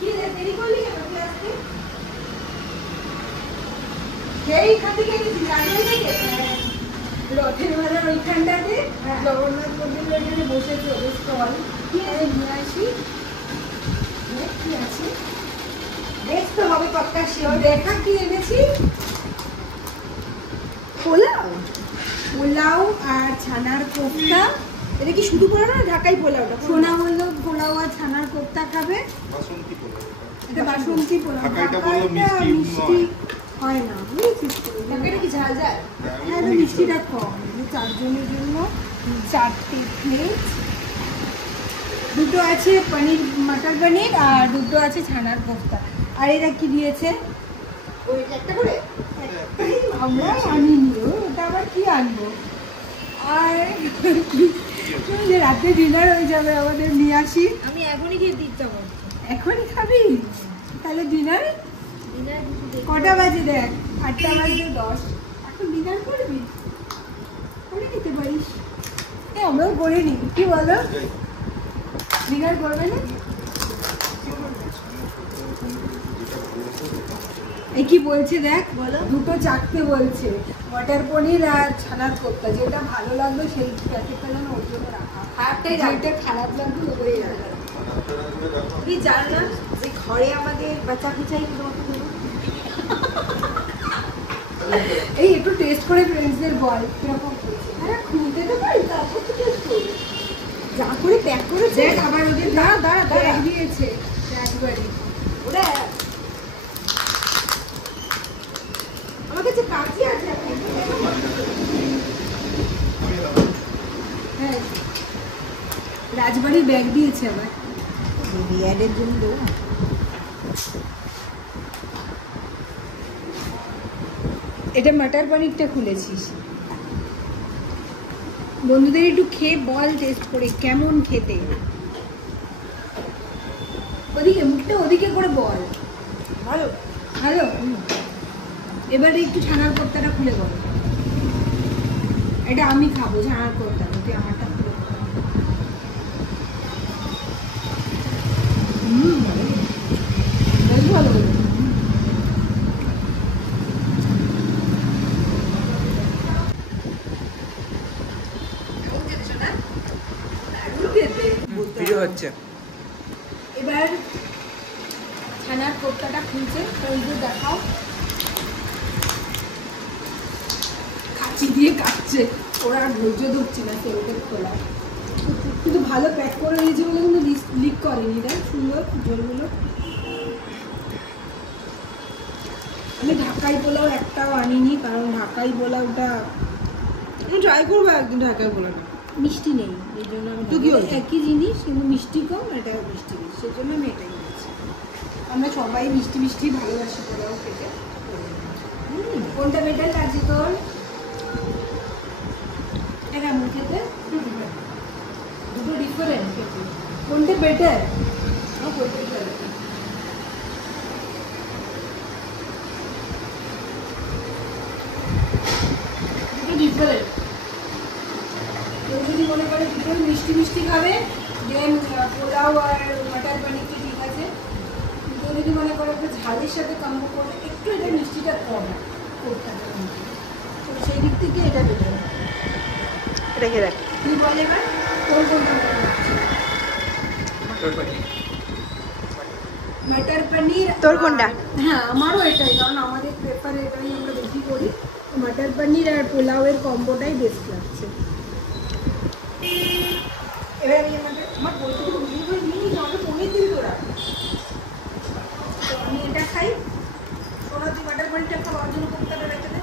কি রে দেরি করলি কেন ক্লাসে? সেইখান থেকে গেছি রাজবাড়ি থেকে রথের মেলার ওইখানটাতে জগন্নাথ মন্দিরের ওইখানে বসেছে ওদের স্টল। কি আছে নিয়ে আসি, কি আছে দেখতে হবে পাক্কা শিওর। দেখা কি এনেছি, পোলাও, পোলাও আর ছানার কোফতা। এটা কি শুধু পোলাও না ঢাকাই পোলাওটা? সোনা বললো পোলাও আর ছানার কোফতা খাবে। বাসন্তী পোলাও এটা বাসন্তী পোলাও। ঢাকাইটা বললো মিষ্টি হয় না, বুঝেছিস তো? ঢাকাইটা কি ঝাল ঝাল? হ্যাঁ, মিষ্টিটা কম। 4 জনের জন্য 4টি প্লেট। দুটো আছে পনির, মটর পনির, আর দুটো আছে ছানার কোফতা। আর এরা কি দিয়েছে? ওই একটা করে আমরা আনিনি, ওটা আবার কি আনবো। আর যে রাতে ডিনার হয়ে যাবে আমাদের, নিয়ে আসি। আমি এখনই খেয়ে দিতে পারবো। এখনই খাবি? তাহলে ডিনার কটা বাজে দেখ? 8টা বাজে 10। এখন ডিনার করবি? করে নিতে পারিস। আমরাও করে নি, কি বলো? ডিনার করবে না? এই কি বলছে দেখ, বলো। দুটো চারটে বলছে, মটর পনির আর ছানার কোফতা। যেটা ভালো লাগলো সেই প্যাকেটটা যেন ওর জন্য রাখা। খারাপটাই, যেটা খারাপ লাগলো ওই রাখা। কি জান না যে ঘরে আমাদের বাচ্চা পিছাই এই একটু টেস্ট করে ফ্রেন্ডসদের বল কিরকম হয়েছে। হ্যাঁ, খুলতে তো পারি, তারপর তো টেস্ট করবি। যা করে প্যাক করেছে দেখ। আবার ওদের দাঁড়া দিয়েছে একবারই। ওরা আমার কাছে কাঁচি আছে। হ্যাঁ, রাজবাড়ি ব্যাগ দিয়েছে আবার বিয়ারের জন্য। এটা মটর পনিরটা খুলেছিস। বন্ধুদের একটু খেয়ে বল টেস্ট করে কেমন খেতে। ওদিকে মুখটা ওদিকে করে বল। ভালো ভালো। এবারে একটু ছানার কোফতাটা খুলে বল। এটা আমি খাবো ছানার কোফতা, তুই আমারটা খুলে বল। বেশ ভালো। এবার ছানার কোফতাটা খুলছে, দেখাও। কাঁচি দিয়ে কাটছে, ওরা ধৈর্য ধরছে না সেরকম খোলা। কিন্তু ভালো প্যাক করে দিয়েছে বলে কিন্তু লিক করেনি। দেখ সুন্দর ঝোলগুলো। আমি ঢাকাই পোলাও একটাও আনিনি, কারণ ঢাকাই পোলাওটা আমি ট্রাই করবো একদিন ঢাকায় পোলাওটা। মিষ্টি নেই, এই জন্য আমি একই জিনিস কিন্তু মিষ্টি কম, এটা মিষ্টি বেশি, সেই জন্য আমি এটাই নিয়েছি। আমরা সবাই মিষ্টি মিষ্টি ভালোবাসি পোলাও খেতে। কোনটা বেটার লাগছে তোর? এটা কেমন খেতে? দুটো ডিফারেন্ট খেতে। কোনটা বেটার? দুটো ডিফারেন্ট। যদি মনে করে দুটো মিষ্টি মিষ্টি খাবে, দেন পোলাও আর মটর পনিরটা ঠিক আছে। কেউ যদি মনে করে একটু ঝালের সাথে কম্বো করে একটু এটা মিষ্টিটা কম করতে হবে, তো সেই দিক থেকে এটা বেটার। রেখে দেখ তুই বল এবার কোন কোনটা মটর পনির। তোর কোনটা? হ্যাঁ, আমারও এটাই, কারণ আমাদের প্রেফার এটাই আমরা বেশি করি। মটর পনির আর পোলাওয়ের কম্বোটাই বেস্ট লাগছে। এবার আমি আমার বলতে বুঝিয়ে করে নিয়ে নিই, আমাকে পনির দিবি তোরা। তো আমি এটা খাই। সোনা তুই মটর পনিরটা খাওয়ার জন্য কোফতাটা রেখে দে।